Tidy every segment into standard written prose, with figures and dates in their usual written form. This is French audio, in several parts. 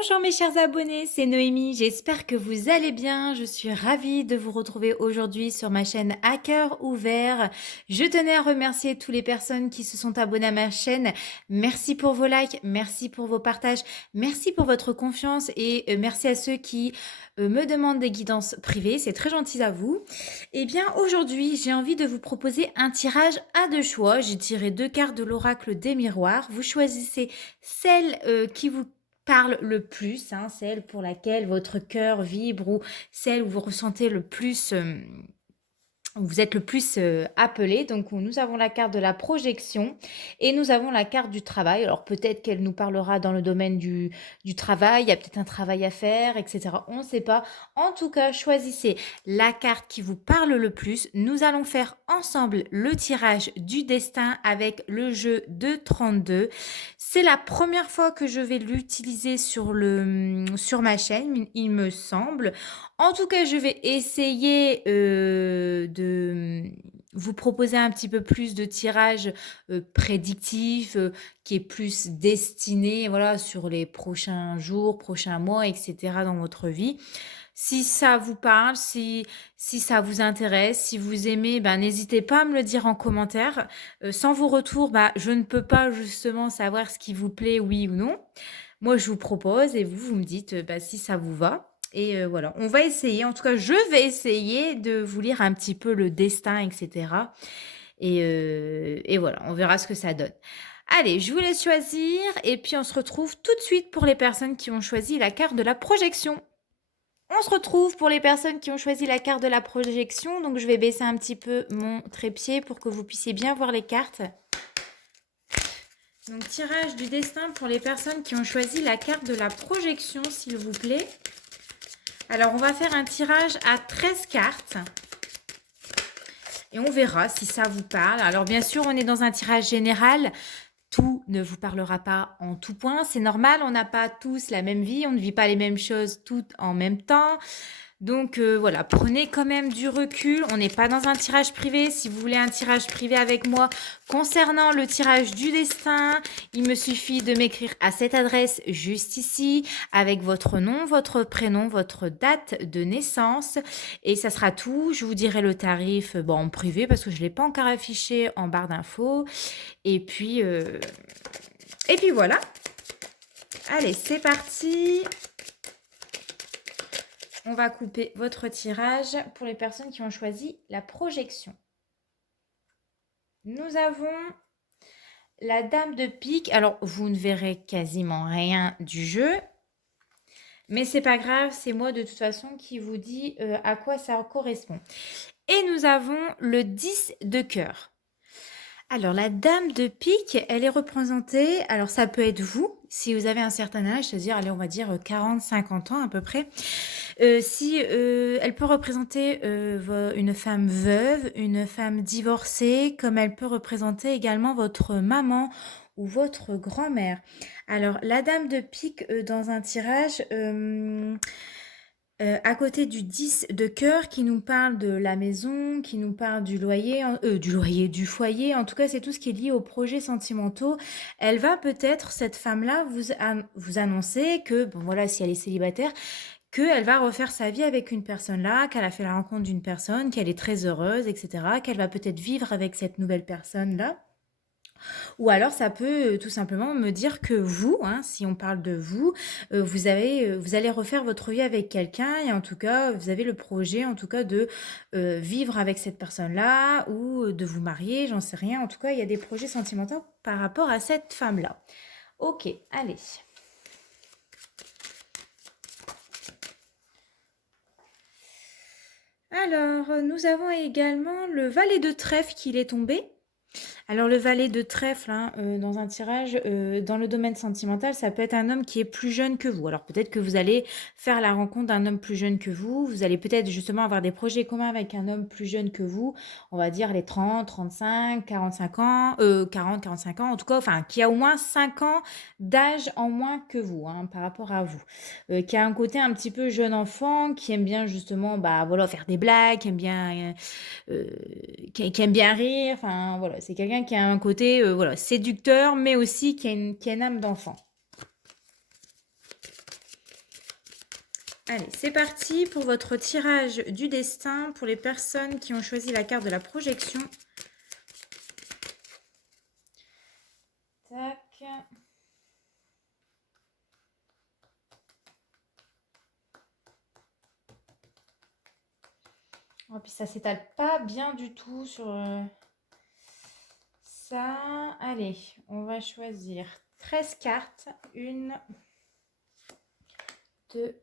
Bonjour mes chers abonnés, c'est Noémie, j'espère que vous allez bien. Je suis ravie de vous retrouver aujourd'hui sur ma chaîne À cœur ouvert. Je tenais à remercier toutes les personnes qui se sont abonnées à ma chaîne. Merci pour vos likes, merci pour vos partages, merci pour votre confiance et merci à ceux qui me demandent des guidances privées. C'est très gentil à vous. Eh bien aujourd'hui, j'ai envie de vous proposer un tirage à deux choix. J'ai tiré deux cartes de l'oracle des miroirs. Vous choisissez celle qui vous parle le plus, hein, celle pour laquelle votre cœur vibre ou celle où vous ressentez le plus, vous êtes le plus appelé. Donc nous avons la carte de la projection et nous avons la carte du travail. Alors peut-être qu'elle nous parlera dans le domaine du travail, il y a peut-être un travail à faire, etc. On ne sait pas. En tout cas, choisissez la carte qui vous parle le plus. Nous allons faire ensemble le tirage du destin avec le jeu de 32. C'est la première fois que je vais l'utiliser sur ma chaîne, il me semble. En tout cas, je vais essayer de vous proposer un petit peu plus de tirages prédictifs, qui est plus destiné, voilà, sur les prochains jours, prochains mois, etc. dans votre vie. Si ça vous parle, si ça vous intéresse, si vous aimez, ben, n'hésitez pas à me le dire en commentaire. Sans vos retours, bah, je ne peux pas justement savoir ce qui vous plaît, oui ou non. Moi, je vous propose et vous me dites bah, si ça vous va. Et voilà, on va essayer, en tout cas, je vais essayer de vous lire un petit peu le destin, etc. Et voilà, on verra ce que ça donne. Allez, je vous laisse choisir et puis on se retrouve tout de suite pour les personnes qui ont choisi la carte de la projection. On se retrouve pour les personnes qui ont choisi la carte de la projection. Donc, je vais baisser un petit peu mon trépied pour que vous puissiez bien voir les cartes. Donc, tirage du destin pour les personnes qui ont choisi la carte de la projection, s'il vous plaît. Alors, on va faire un tirage à 13 cartes. Et on verra si ça vous parle. Alors, bien sûr, on est dans un tirage général. Tout ne vous parlera pas en tout point. C'est normal, on n'a pas tous la même vie. On ne vit pas les mêmes choses toutes en même temps. Donc voilà, prenez quand même du recul. On n'est pas dans un tirage privé. Si vous voulez un tirage privé avec moi concernant le tirage du destin, il me suffit de m'écrire à cette adresse juste ici avec votre nom, votre prénom, votre date de naissance et ça sera tout. Je vous dirai le tarif en privé parce que je ne l'ai pas encore affiché en barre d'infos. Et puis voilà. Allez, c'est parti. On va couper votre tirage pour les personnes qui ont choisi la projection. Nous avons la dame de pique. Alors, vous ne verrez quasiment rien du jeu. Mais c'est pas grave, c'est moi de toute façon qui vous dit à quoi ça correspond. Et nous avons le 10 de cœur. Alors, la dame de pique, elle est représentée, alors ça peut être vous, si vous avez un certain âge, c'est-à-dire, allez, on va dire 40-50 ans à peu près. Elle peut représenter une femme veuve, une femme divorcée, comme elle peut représenter également votre maman ou votre grand-mère. Alors, la dame de pique dans un tirage... à côté du 10 de cœur qui nous parle de la maison, qui nous parle du loyer, du foyer, en tout cas c'est tout ce qui est lié aux projets sentimentaux. Elle va peut-être, cette femme-là, vous annoncer que, bon voilà, si elle est célibataire, qu'elle va refaire sa vie avec une personne là, qu'elle a fait la rencontre d'une personne, qu'elle est très heureuse, etc., qu'elle va peut-être vivre avec cette nouvelle personne-là. Ou alors ça peut tout simplement me dire que vous, hein, si on parle de vous, vous allez refaire votre vie avec quelqu'un et en tout cas, vous avez le projet en tout cas de vivre avec cette personne-là ou de vous marier, j'en sais rien. En tout cas, il y a des projets sentimentaux par rapport à cette femme-là. Ok, allez. Alors, nous avons également le valet de trèfle qui est tombé. Alors le valet de trèfle, hein, dans un tirage, dans le domaine sentimental, ça peut être un homme qui est plus jeune que vous. Alors peut-être que vous allez faire la rencontre d'un homme plus jeune que vous allez peut-être justement avoir des projets communs avec un homme plus jeune que vous, on va dire les 30, 35, 45 ans, 40, 45 ans, en tout cas, enfin, qui a au moins 5 ans d'âge en moins que vous, hein, par rapport à vous. Qui a un côté un petit peu jeune enfant, qui aime bien justement, bah voilà, faire des blagues, qui aime bien rire, enfin voilà, c'est quelqu'un qui a un côté voilà, séducteur, mais aussi qui a une âme d'enfant. Allez, c'est parti pour votre tirage du destin pour les personnes qui ont choisi la carte de la projection. Tac. Oh, puis ça s'étale pas bien du tout sur ça. Allez, on va choisir 13 cartes. 1, 2,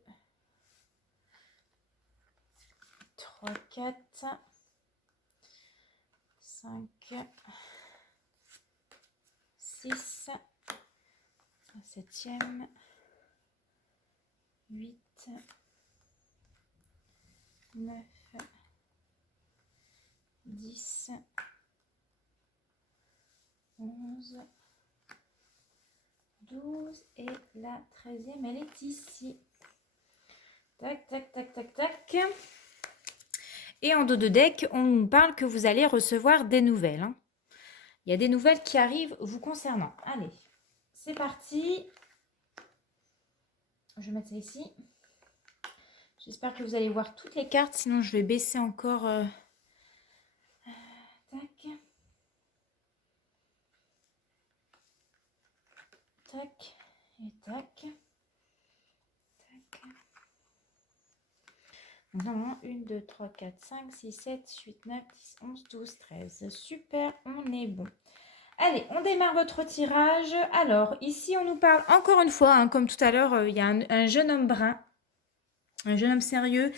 3, 4, 5, 6, 7e, 8, 9, 10, 11, 12 et la 13e, elle est ici. Tac, tac, tac, tac, tac. Et en dos de deck, on nous parle que vous allez recevoir des nouvelles. Hein. Il y a des nouvelles qui arrivent vous concernant. Allez, c'est parti. Je vais mettre ça ici. J'espère que vous allez voir toutes les cartes, sinon je vais baisser encore. Tac. Tac. Et tac. Tac. Donc normalement, 1, 2, 3, 4, 5, 6, 7, 8, 9, 10, 11, 12, 13. Super, on est bon. Allez, on démarre votre tirage. Alors, ici, on nous parle encore une fois, hein, comme tout à l'heure, il y a un jeune homme brun. Un jeune homme sérieux.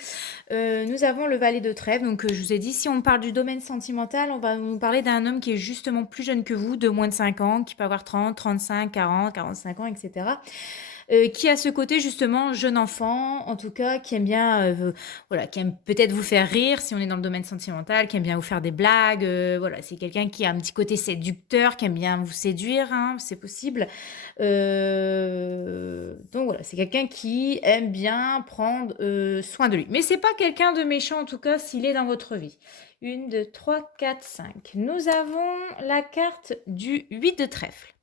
Nous avons le valet de trèfle. Donc, je vous ai dit, si on parle du domaine sentimental, on va nous parler d'un homme qui est justement plus jeune que vous, de moins de 5 ans, qui peut avoir 30, 35, 40, 45 ans, etc. Qui a ce côté justement jeune enfant, en tout cas, qui aime bien, voilà, qui aime peut-être vous faire rire si on est dans le domaine sentimental, qui aime bien vous faire des blagues. Voilà, c'est quelqu'un qui a un petit côté séducteur, qui aime bien vous séduire, hein, c'est possible. Donc voilà, c'est quelqu'un qui aime bien prendre soin de lui. Mais c'est pas quelqu'un de méchant, en tout cas, s'il est dans votre vie. 1, 2, 3, 4, 5. Nous avons la carte du 8 de trèfle.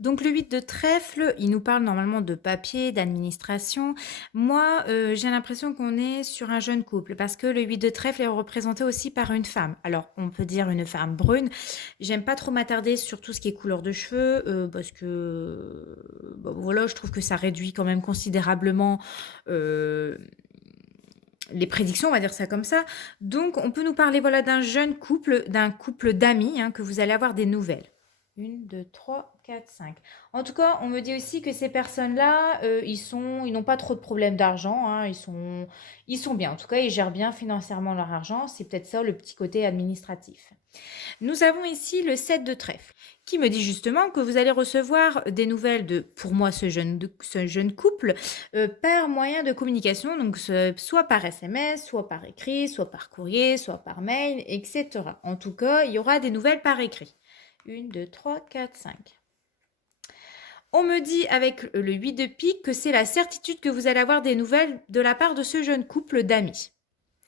Donc le 8 de trèfle, il nous parle normalement de papier, d'administration. Moi, j'ai l'impression qu'on est sur un jeune couple parce que le 8 de trèfle est représenté aussi par une femme. Alors, on peut dire une femme brune. J'aime pas trop m'attarder sur tout ce qui est couleur de cheveux parce que voilà, je trouve que ça réduit quand même considérablement les prédictions, on va dire ça comme ça. Donc, on peut nous parler voilà, d'un jeune couple, d'un couple d'amis, hein, que vous allez avoir des nouvelles. 1, 2, 3, 4, 5. En tout cas, on me dit aussi que ces personnes-là, ils n'ont pas trop de problèmes d'argent. Hein, ils sont bien. En tout cas, ils gèrent bien financièrement leur argent. C'est peut-être ça le petit côté administratif. Nous avons ici le 7 de trèfle qui me dit justement que vous allez recevoir des nouvelles de, pour moi, ce jeune couple par moyen de communication, donc soit par SMS, soit par écrit, soit par courrier, soit par mail, etc. En tout cas, il y aura des nouvelles par écrit. 1, 2, 3, 4, 5. On me dit avec le 8 de pique que c'est la certitude que vous allez avoir des nouvelles de la part de ce jeune couple d'amis.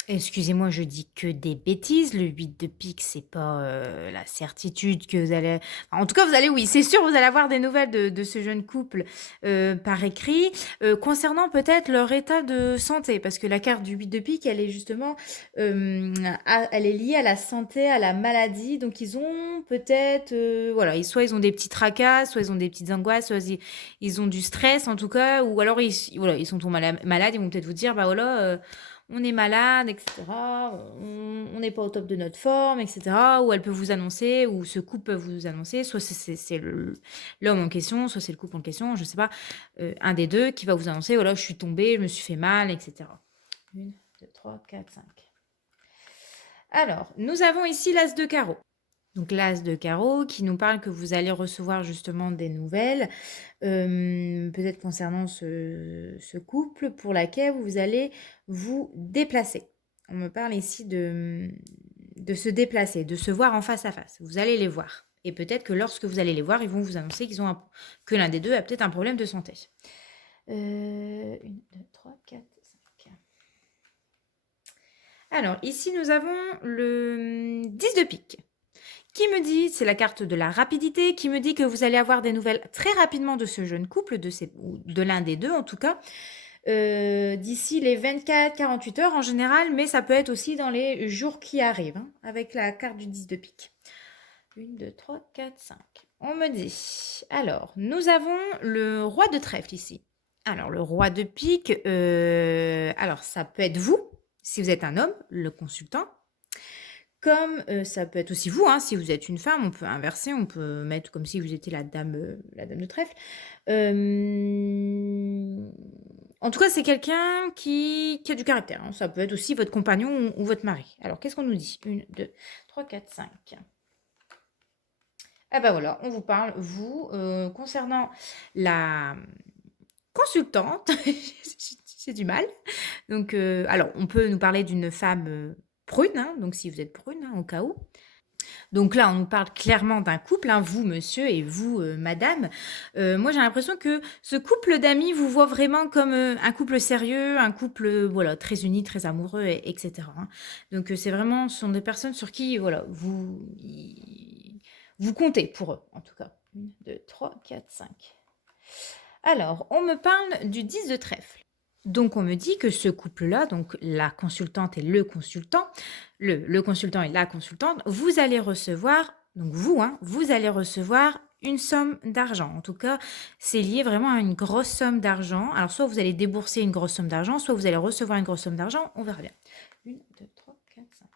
Excusez-moi, je dis que des bêtises. Le 8 de pique, c'est pas la certitude que vous allez... Enfin, en tout cas, vous allez, oui, c'est sûr, vous allez avoir des nouvelles de ce jeune couple par écrit. Concernant peut-être leur état de santé, parce que la carte du 8 de pique, elle est justement... elle est liée à la santé, à la maladie. Donc, ils ont peut-être... voilà, soit ils ont des petits tracas, soit ils ont des petites angoisses, soit ils ont du stress, en tout cas. Ou alors, voilà, ils sont tombés malades, ils vont peut-être vous dire, bah voilà... on est malade, etc. On n'est pas au top de notre forme, etc. Ou elle peut vous annoncer, ou ce couple peut vous annoncer, soit c'est l'homme en question, soit c'est le couple en question, je ne sais pas, un des deux qui va vous annoncer, voilà, je suis tombée, je me suis fait mal, etc. 1, 2, 3, 4, 5. Alors, nous avons ici l'as de carreau. Donc l'as de carreau qui nous parle que vous allez recevoir justement des nouvelles, peut-être concernant ce couple pour laquelle vous allez vous déplacer. On me parle ici de se déplacer, de se voir en face à face. Vous allez les voir. Et peut-être que lorsque vous allez les voir, ils vont vous annoncer que l'un des deux a peut-être un problème de santé. 1, 2, 3, 4, 5. Alors ici, nous avons le 10 de pique. Qui me dit, c'est la carte de la rapidité, qui me dit que vous allez avoir des nouvelles très rapidement de ce jeune couple, ou de l'un des deux en tout cas. d'ici les 24-48 heures en général, mais ça peut être aussi dans les jours qui arrivent, hein, avec la carte du 10 de pique. 1, 2, 3, 4, 5. On me dit, alors, nous avons le roi de trèfle ici. Alors, le roi de pique, alors ça peut être vous, si vous êtes un homme, le consultant, comme ça peut être aussi vous, hein, si vous êtes une femme, on peut inverser, on peut mettre comme si vous étiez la dame de trèfle. En tout cas, c'est quelqu'un qui a du caractère, hein. Ça peut être aussi votre compagnon ou votre mari. Alors, qu'est-ce qu'on nous dit? 1, 2, 3, 4, 5. Ah bah voilà, on vous parle, vous, concernant la consultante, j'ai du mal. Donc, alors, on peut nous parler d'une femme prune, hein, donc si vous êtes prune, hein, au cas où. Donc là, on nous parle clairement d'un couple, hein, vous, monsieur, et vous, madame. Moi, j'ai l'impression que ce couple d'amis vous voit vraiment comme un couple sérieux, un couple voilà, très uni, très amoureux, etc., hein. Donc, c'est vraiment, ce sont des personnes sur qui voilà, vous comptez pour eux, en tout cas. 1, 2, 3, 4, 5. Alors, on me parle du 10 de trèfle. Donc, on me dit que ce couple-là, donc la consultante et le consultant, le consultant et la consultante, vous allez recevoir, donc vous, hein, vous allez recevoir une somme d'argent. En tout cas, c'est lié vraiment à une grosse somme d'argent. Alors, soit vous allez débourser une grosse somme d'argent, soit vous allez recevoir une grosse somme d'argent. On verra bien. 1, 2, 3, 4, 5.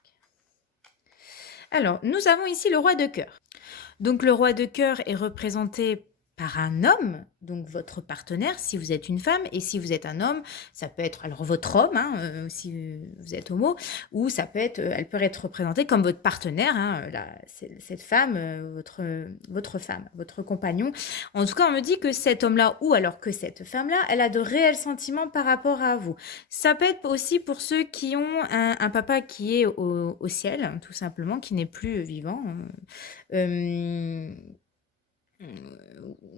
Alors, nous avons ici le roi de cœur. Donc, le roi de cœur est représenté par un homme, donc votre partenaire, si vous êtes une femme, et si vous êtes un homme, ça peut être alors votre homme, hein, si vous êtes homo, ou ça peut être, elle peut être représentée comme votre partenaire, hein, cette femme, votre femme, votre compagnon. En tout cas, on me dit que cet homme-là, ou alors que cette femme-là, elle a de réels sentiments par rapport à vous. Ça peut être aussi pour ceux qui ont un papa qui est au ciel, hein, tout simplement, qui n'est plus vivant.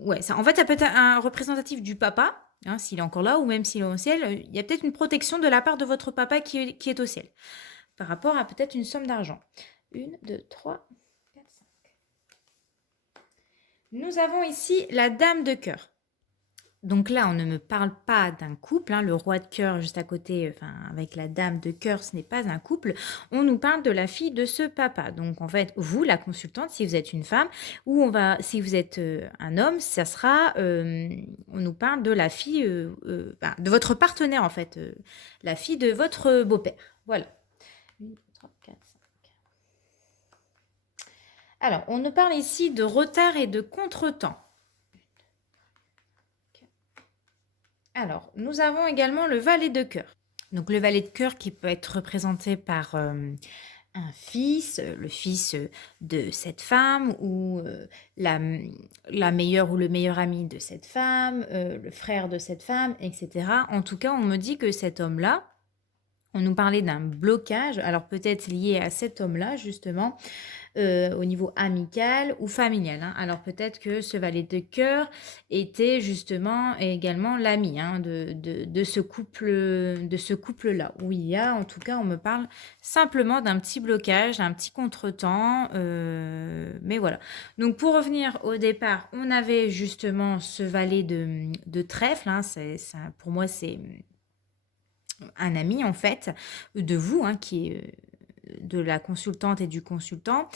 Ouais, ça, en fait, ça peut être un représentatif du papa, hein, s'il est encore là, ou même s'il est au ciel. Il y a peut-être une protection de la part de votre papa qui est au ciel, par rapport à peut-être une somme d'argent. 1, 2, 3, 4, 5. Nous avons ici la dame de cœur. Donc là, on ne me parle pas d'un couple, hein, le roi de cœur juste à côté, enfin avec la dame de cœur, ce n'est pas un couple. On nous parle de la fille de ce papa. Donc en fait, vous, la consultante, si vous êtes une femme, ou si vous êtes un homme, ça sera, on nous parle de la fille, de votre partenaire en fait, la fille de votre beau-père. Voilà. 1, 2, 3, 4, 5. Alors, on nous parle ici de retard et de contretemps. Alors, nous avons également le valet de cœur. Donc, le valet de cœur qui peut être représenté par un fils, le fils de cette femme ou la meilleure ou le meilleur ami de cette femme, le frère de cette femme, etc. En tout cas, on me dit que cet homme-là, on nous parlait d'un blocage, alors peut-être lié à cet homme-là, justement, au niveau amical ou familial, hein. Alors peut-être que ce valet de cœur était justement également l'ami, hein, de ce couple-là, où il y a, en tout cas, on me parle simplement d'un petit blocage, d'un petit contretemps, mais voilà. Donc pour revenir au départ, on avait justement ce valet de trèfle, hein, pour moi c'est un ami en fait de vous, hein, qui est de la consultante et du consultant,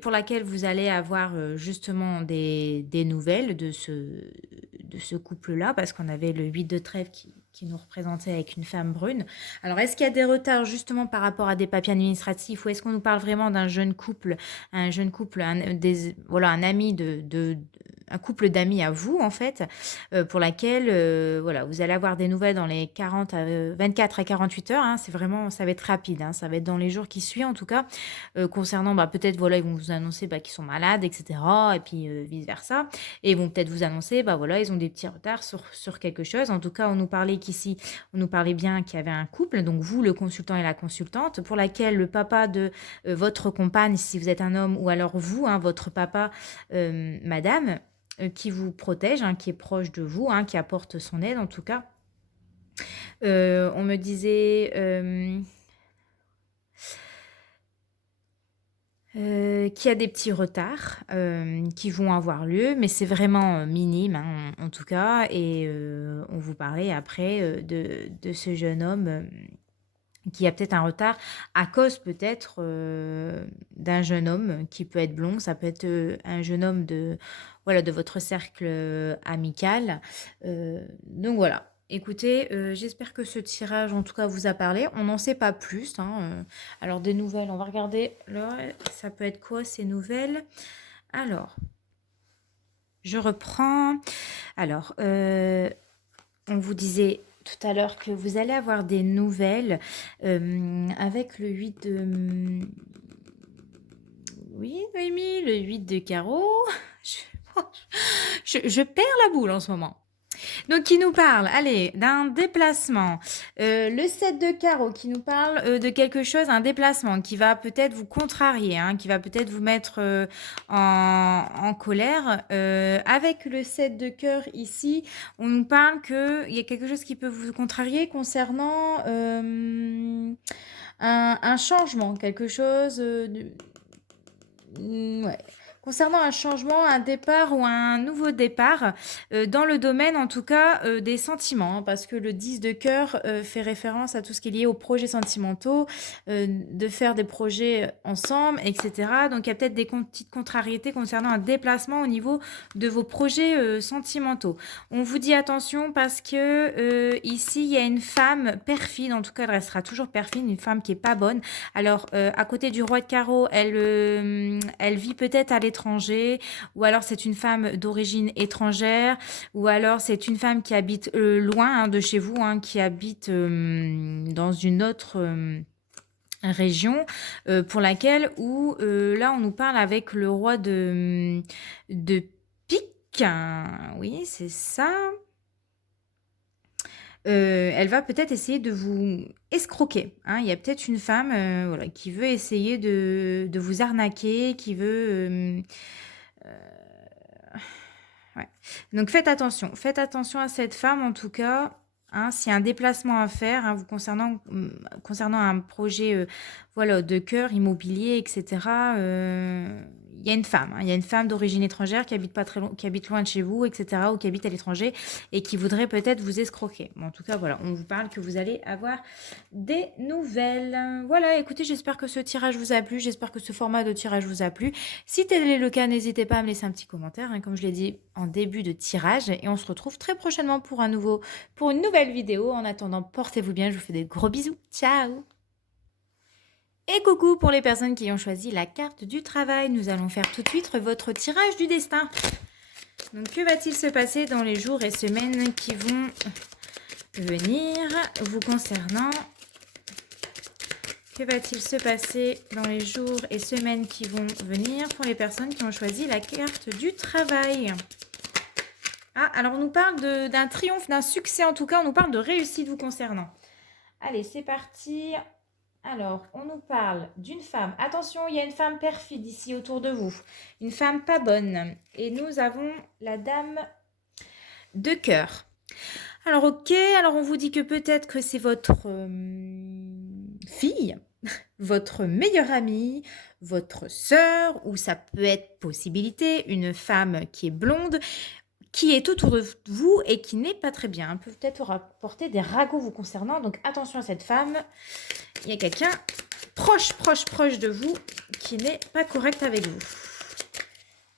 pour laquelle vous allez avoir justement des nouvelles de ce couple-là, parce qu'on avait le 8 de trèfle qui nous représentait avec une femme brune. Alors, est-ce qu'il y a des retards justement par rapport à des papiers administratifs, ou est-ce qu'on nous parle vraiment d'un jeune couple, voilà, un ami un couple d'amis à vous, en fait, pour laquelle voilà, vous allez avoir des nouvelles dans les 24 à 48 heures, hein, c'est vraiment, ça va être rapide, hein, ça va être dans les jours qui suivent en tout cas, concernant peut-être voilà, ils vont vous annoncer qu'ils sont malades, etc. Et puis vice-versa. Et ils vont peut-être vous annoncer, voilà, ils ont des petits retards sur quelque chose. En tout cas, on nous parlait qu'ici, on nous parlait bien qu'il y avait un couple, donc vous, le consultant et la consultante, pour laquelle le papa de votre compagne, si vous êtes un homme, ou alors vous, hein, votre papa, madame, qui vous protège, hein, qui est proche de vous, hein, qui apporte son aide en tout cas. On me disait... qu'il y a des petits retards qui vont avoir lieu, mais c'est vraiment minime hein, en tout cas. Et on vous parlait après de ce jeune homme qui a peut-être un retard à cause peut-être d'un jeune homme qui peut être blond, ça peut être un jeune homme de, voilà, de votre cercle amical. Donc voilà. Écoutez, j'espère que ce tirage en tout cas vous a parlé. On n'en sait pas plus, hein, alors des nouvelles, on va regarder là, ça peut être quoi ces nouvelles? Alors, je reprends. Alors, on vous disait tout à l'heure que vous allez avoir des nouvelles avec le 8 de... Oui, Noémie, le 8 de carreau. Je perds la boule en ce moment. Donc, qui nous parle, allez, d'un déplacement. Le 7 de carreau qui nous parle de quelque chose, un déplacement qui va peut-être vous contrarier, hein, qui va peut-être vous mettre en colère. Avec le 7 de cœur ici, on nous parle qu'il y a quelque chose qui peut vous contrarier concernant un changement, quelque chose... ouais. Concernant un changement, un départ ou un nouveau départ, dans le domaine en tout cas des sentiments, hein, parce que le 10 de cœur fait référence à tout ce qui est lié aux projets sentimentaux, de faire des projets ensemble, etc. Donc il y a peut-être des petites contrariétés concernant un déplacement au niveau de vos projets sentimentaux. On vous dit attention parce que ici il y a une femme perfide, en tout cas elle restera toujours perfide, une femme qui est pas bonne. Alors à côté du roi de carreau, elle vit peut-être à l'étranger, ou alors c'est une femme d'origine étrangère, ou alors c'est une femme qui habite loin hein, de chez vous, hein, qui habite dans une autre région, pour laquelle, où là on nous parle avec le roi de pique, hein. Oui, c'est ça. Elle va peut-être essayer de vous escroquer, hein. Il y a peut-être une femme voilà, qui veut essayer de vous arnaquer, qui veut... ouais. Donc faites attention à cette femme en tout cas. Hein, s'il y a un déplacement à faire hein, vous concernant un projet voilà, de cœur immobilier, etc. Il y a une femme, hein, il y a une femme d'origine étrangère qui habite pas très loin, qui habite loin de chez vous, etc. Ou qui habite à l'étranger et qui voudrait peut-être vous escroquer. Bon, en tout cas, voilà, on vous parle que vous allez avoir des nouvelles. Voilà, écoutez, j'espère que ce tirage vous a plu, j'espère que ce format de tirage vous a plu. Si tel est le cas, n'hésitez pas à me laisser un petit commentaire, hein, comme je l'ai dit en début de tirage. Et on se retrouve très prochainement pour une nouvelle vidéo. En attendant, portez-vous bien, je vous fais des gros bisous. Ciao! Et coucou pour les personnes qui ont choisi la carte du travail. Nous allons faire tout de suite votre tirage du destin. Donc, que va-t-il se passer dans les jours et semaines qui vont venir vous concernant? Que va-t-il se passer dans les jours et semaines qui vont venir pour les personnes qui ont choisi la carte du travail? Ah, alors on nous parle d'un triomphe, d'un succès en tout cas, on nous parle de réussite vous concernant. Allez, c'est parti. Alors, on nous parle d'une femme. Attention, il y a une femme perfide ici autour de vous. Une femme pas bonne. Et nous avons la dame de cœur. Alors, ok. Alors, on vous dit que peut-être que c'est votre fille, votre meilleure amie, votre sœur, ou ça peut être possibilité, une femme qui est blonde, qui est autour de vous et qui n'est pas très bien. Peut peut-être rapporter des ragots vous concernant. Donc, attention à cette femme. Il y a quelqu'un proche de vous qui n'est pas correct avec vous.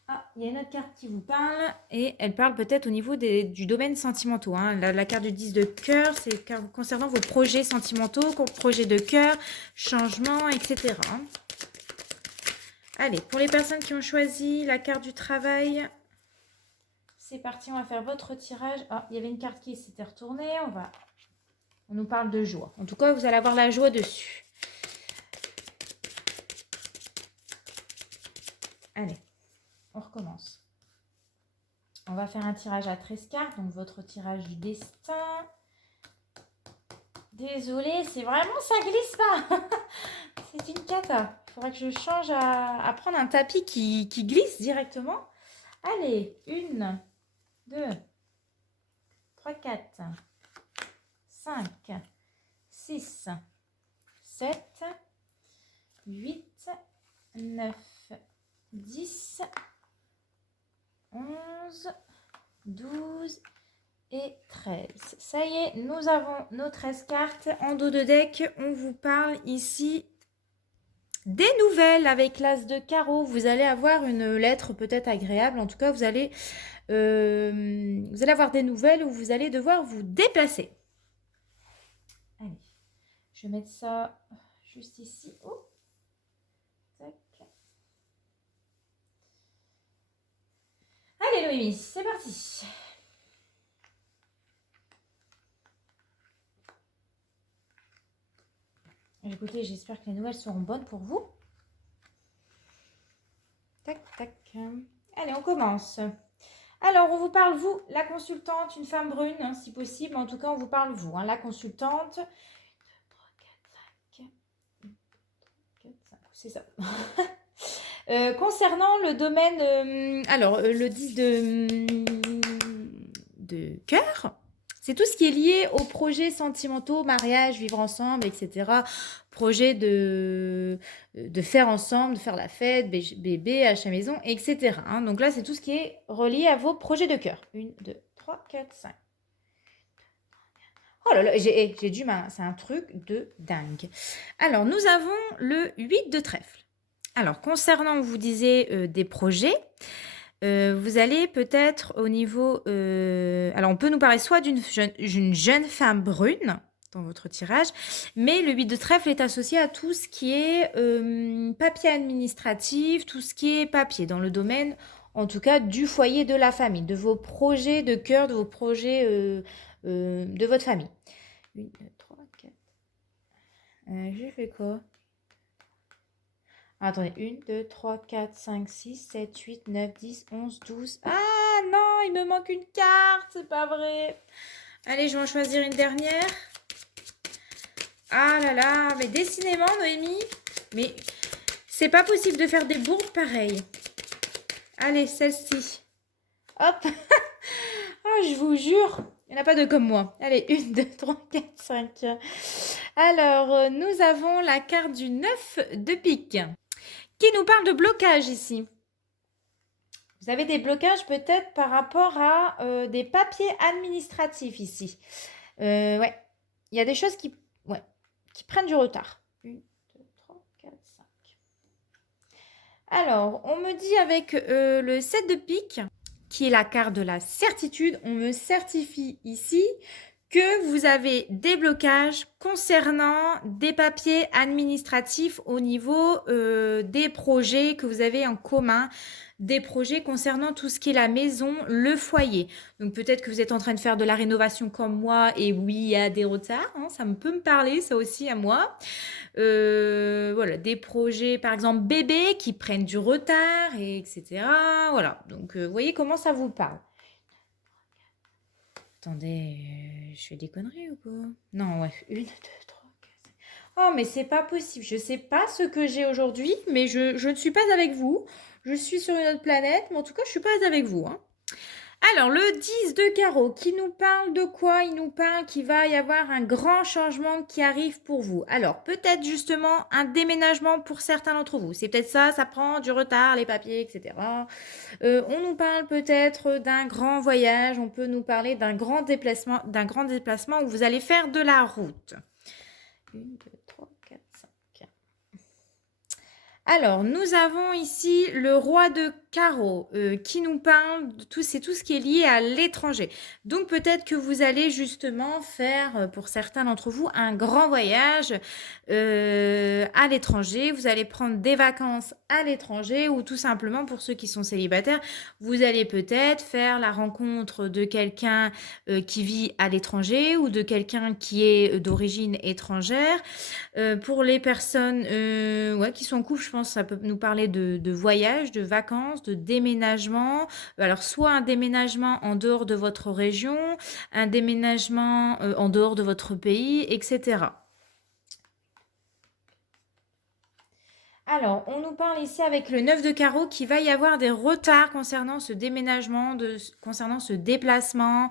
Ah, il y a une autre carte qui vous parle et elle parle peut-être au niveau du domaine sentimentaux. Hein. La carte du 10 de cœur, c'est concernant vos projets sentimentaux, projets de cœur, changements, etc. Allez, pour les personnes qui ont choisi la carte du travail, c'est parti, on va faire votre tirage. Ah, il y avait une carte qui s'était retournée, on nous parle de joie. En tout cas, vous allez avoir la joie dessus. Allez, on recommence. On va faire un tirage à 13 cartes, donc votre tirage du destin. Désolée, c'est vraiment, ça glisse pas. C'est une cata. Il faudrait que je change à prendre un tapis qui glisse directement. Allez, 1, 2, 3, 4, 5, 6, 7, 8, 9, 10, 11, 12 et 13. Ça y est, nous avons nos 13 cartes. En dos de deck, on vous parle ici des nouvelles avec l'as de carreau. Vous allez avoir une lettre peut-être agréable. En tout cas, vous allez avoir des nouvelles où vous allez devoir vous déplacer. Allez, je vais mettre ça juste ici. Oh. Tac. Allez Noémie, c'est parti. Écoutez, j'espère que les nouvelles seront bonnes pour vous. Tac, tac. Allez, on commence. Alors, on vous parle, vous, la consultante, une femme brune, hein, si possible. En tout cas, on vous parle, vous, hein, la consultante. 1, 2, 3, 4, 5. 4, 5, c'est ça. Concernant le domaine, le 10 de cœur, c'est tout ce qui est lié aux projets sentimentaux, mariage, vivre ensemble, etc. Projet de faire ensemble, de faire la fête, bébé, achat maison, etc. Hein. Donc là, c'est tout ce qui est relié à vos projets de cœur. 1, 2, 3, 4, 5. Oh là là, j'ai du mal, c'est un truc de dingue. Alors, nous avons le 8 de trèfle. Alors, concernant, vous disiez des projets, vous allez peut-être au niveau... alors, on peut nous parler soit d'une jeune femme brune dans votre tirage, mais le 8 de trèfle est associé à tout ce qui est papier administratif, tout ce qui est papier dans le domaine, en tout cas, du foyer de la famille, de vos projets de cœur, de vos projets de votre famille. 1, 2, 3, 4... j'ai fait quoi? Attendez, 1, 2, 3, 4, 5, 6, 7, 8, 9, 10, 11, 12. Ah non, il me manque une carte, c'est pas vrai. Allez, je vais en choisir une dernière. Ah là là, mais décidément, Noémie, mais c'est pas possible de faire des bourdes pareilles. Allez, celle-ci. Hop. Ah, je vous jure, il n'y en a pas deux comme moi. Allez, 1, 2, 3, 4, 5. Alors, nous avons la carte du 9 de pique, qui nous parle de blocage ici. Vous avez des blocages peut-être par rapport à des papiers administratifs ici. Ouais, il y a des choses qui prennent du retard. 1, 2, 3, 4, 5. Alors, on me dit avec le 7 de pique, qui est la carte de la certitude, on me certifie ici que vous avez des blocages concernant des papiers administratifs au niveau des projets que vous avez en commun, des projets concernant tout ce qui est la maison, le foyer. Donc peut-être que vous êtes en train de faire de la rénovation comme moi et oui, il y a des retards, hein, ça peut me parler ça aussi à moi. Voilà, des projets par exemple bébés qui prennent du retard, etc. Voilà, donc vous voyez comment ça vous parle. Attendez, je fais des conneries ou quoi? Non, ouais. 1, 2, 3, 4. Oh, mais c'est pas possible. Je sais pas ce que j'ai aujourd'hui, mais je ne suis pas avec vous. Je suis sur une autre planète, mais en tout cas, je suis pas avec vous. Hein. Alors, le 10 de carreau, qui nous parle de quoi? Il nous parle qu'il va y avoir un grand changement qui arrive pour vous. Alors, peut-être justement un déménagement pour certains d'entre vous. C'est peut-être ça, ça prend du retard, les papiers, etc. On nous parle peut-être d'un grand voyage, on peut nous parler d'un grand déplacement où vous allez faire de la route. 1, 2, 3, 4, 5. Alors, nous avons ici le roi de carreau qui nous parle de tout ce qui est lié à l'étranger. Donc, peut-être que vous allez justement faire, pour certains d'entre vous, un grand voyage à l'étranger. Vous allez prendre des vacances à l'étranger ou tout simplement, pour ceux qui sont célibataires, vous allez peut-être faire la rencontre de quelqu'un qui vit à l'étranger ou de quelqu'un qui est d'origine étrangère. Pour les personnes qui sont en couple, je pense que ça peut nous parler de voyage, de vacances, de déménagement. Alors, soit un déménagement en dehors de votre région, un déménagement en dehors de votre pays, etc. Alors, on nous parle ici avec le 9 de carreau qu'il va y avoir des retards concernant ce déménagement, concernant ce déplacement,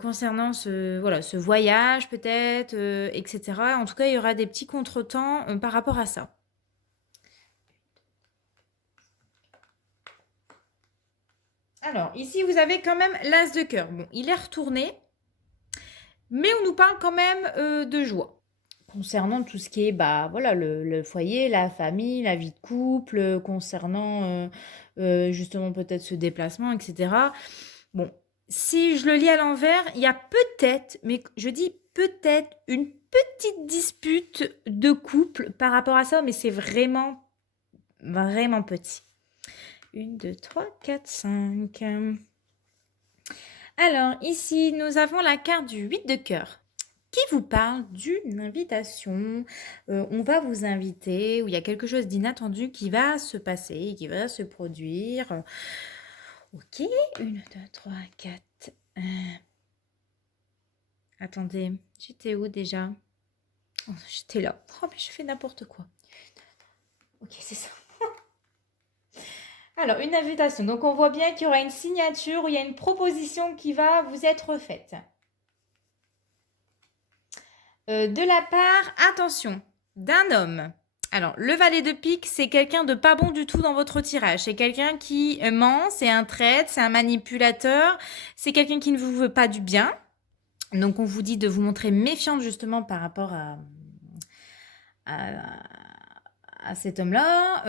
concernant ce voyage peut-être, etc. En tout cas, il y aura des petits contretemps par rapport à ça. Alors, ici, vous avez quand même l'as de cœur. Bon, il est retourné, mais on nous parle quand même de joie. Concernant tout ce qui est, bah, voilà, le foyer, la famille, la vie de couple, concernant justement peut-être ce déplacement, etc. Bon, si je le lis à l'envers, il y a peut-être, mais je dis peut-être, une petite dispute de couple par rapport à ça, mais c'est vraiment, vraiment petit. 1, 2, 3, 4, 5. Alors, ici, nous avons la carte du 8 de cœur qui vous parle d'une invitation. On va vous inviter, ou il y a quelque chose d'inattendu qui va se passer, qui va se produire. Ok, 1, 2, 3, 4. Attendez, j'étais où déjà? Oh, j'étais là. Oh, mais je fais n'importe quoi. Ok, c'est ça. Alors, une invitation. Donc, on voit bien qu'il y aura une signature ou il y a une proposition qui va vous être faite. De la part, attention, d'un homme. Alors, le valet de pique, c'est quelqu'un de pas bon du tout dans votre tirage. C'est quelqu'un qui ment, c'est un traître, c'est un manipulateur, c'est quelqu'un qui ne vous veut pas du bien. Donc, on vous dit de vous montrer méfiante justement par rapport à, à cet homme-là,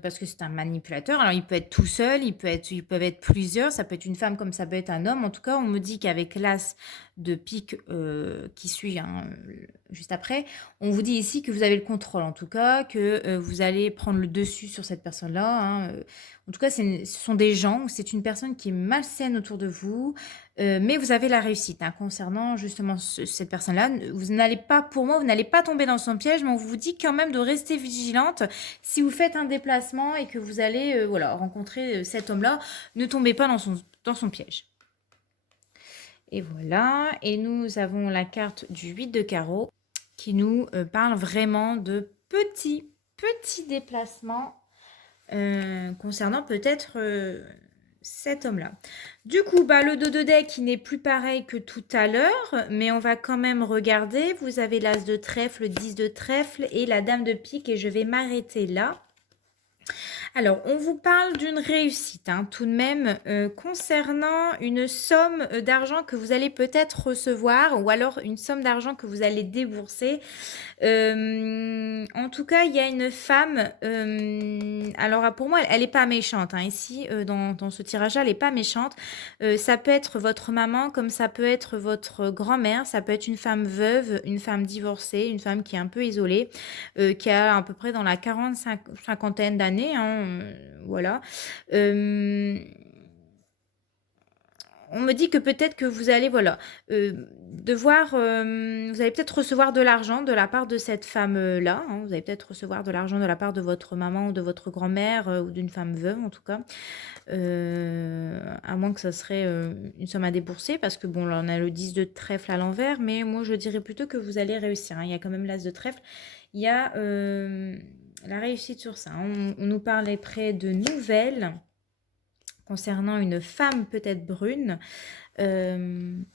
parce que c'est un manipulateur. Alors, il peut être tout seul, ils peuvent être plusieurs, ça peut être une femme comme ça peut être un homme. En tout cas, on me dit qu'avec l'as de pique qui suit hein, juste après, on vous dit ici que vous avez le contrôle, en tout cas, que vous allez prendre le dessus sur cette personne-là. Hein. En tout cas, ce sont des gens, c'est une personne qui est malsaine autour de vous, mais vous avez la réussite hein, concernant justement cette personne-là. Vous n'allez pas, pour moi, vous n'allez pas tomber dans son piège, mais on vous dit quand même de rester vigilante. Si vous faites un déplacement et que vous allez voilà, rencontrer cet homme-là, ne tombez pas dans son piège. Et voilà, et nous avons la carte du 8 de carreau qui nous parle vraiment de petits déplacements concernant peut-être cet homme-là. Du coup, bah, le dos de deck qui n'est plus pareil que tout à l'heure, mais on va quand même regarder. Vous avez l'as de trèfle, le 10 de trèfle et la dame de pique et je vais m'arrêter là. Alors, on vous parle d'une réussite, hein, tout de même, concernant une somme d'argent que vous allez peut-être recevoir ou alors une somme d'argent que vous allez débourser. En tout cas, il y a une femme, alors pour moi, elle n'est pas méchante. Hein, ici, dans ce tirage-là, elle n'est pas méchante. Ça peut être votre maman, comme ça peut être votre grand-mère, ça peut être une femme veuve, une femme divorcée, une femme qui est un peu isolée, qui a à peu près dans la 40-50 d'années. Hein, voilà. On me dit que peut-être que vous allez, voilà, devoir, vous allez peut-être recevoir de l'argent de la part de cette femme-là. Hein, vous allez peut-être recevoir de l'argent de la part de votre maman ou de votre grand-mère ou d'une femme veuve en tout cas. À moins que ça serait une somme à débourser parce que bon, là on a le 10 de trèfle à l'envers, mais moi je dirais plutôt que vous allez réussir. Hein. Il y a quand même l'as de trèfle. Il y a la réussite sur ça. On nous parlait près de nouvelles concernant une femme peut-être brune. Une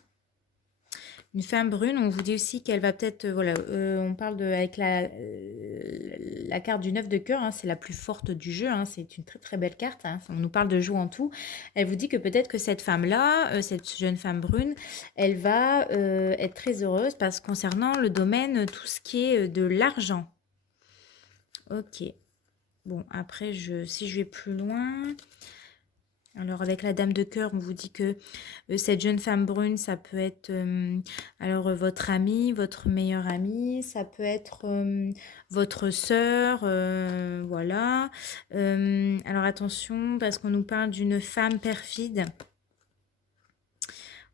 femme brune, on vous dit aussi qu'elle va peut-être, voilà, on parle avec la carte du 9 de cœur, hein, c'est la plus forte du jeu, hein, c'est une très très belle carte, hein, on nous parle de joue en tout. Elle vous dit que peut-être que cette femme-là, cette jeune femme brune, elle va être très heureuse parce que concernant le domaine, tout ce qui est de l'argent. Ok. Bon, après, si je vais plus loin... Alors avec la dame de cœur, on vous dit que cette jeune femme brune, ça peut être votre amie, votre meilleure amie, ça peut être votre sœur, voilà. Alors attention, parce qu'on nous parle d'une femme perfide.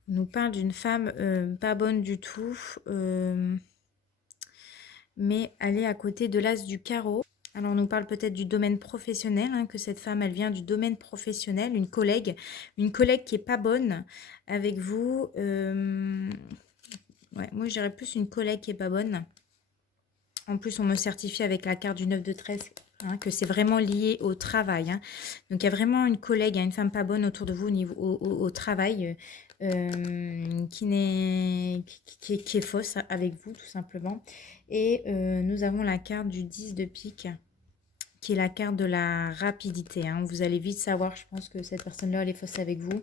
On nous parle d'une femme pas bonne du tout, mais elle est à côté de l'as du carreau. Alors, on nous parle peut-être du domaine professionnel, hein, que cette femme, elle vient du domaine professionnel, une collègue qui est pas bonne avec vous. Ouais, moi, je dirais plus une collègue qui est pas bonne. En plus, on me certifie avec la carte du 9 de 13 hein, que c'est vraiment lié au travail. Hein. Donc, il y a vraiment une collègue, hein, une femme pas bonne autour de vous au travail qui est fausse avec vous, tout simplement. Et nous avons la carte du 10 de pique qui est la carte de la rapidité, hein. Vous allez vite savoir, je pense que cette personne-là, elle est face avec vous,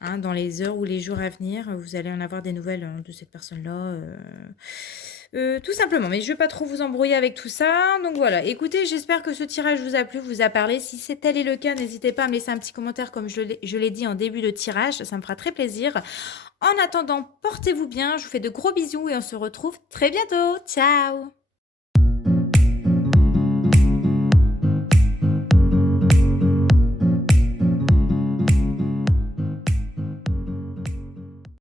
hein, dans les heures ou les jours à venir. Vous allez en avoir des nouvelles de cette personne-là. Tout simplement, mais je ne vais pas trop vous embrouiller avec tout ça. Donc voilà, écoutez, j'espère que ce tirage vous a plu, vous a parlé. Si c'est tel est le cas, n'hésitez pas à me laisser un petit commentaire comme je l'ai dit en début de tirage. Ça me fera très plaisir. En attendant, portez-vous bien. Je vous fais de gros bisous et on se retrouve très bientôt. Ciao!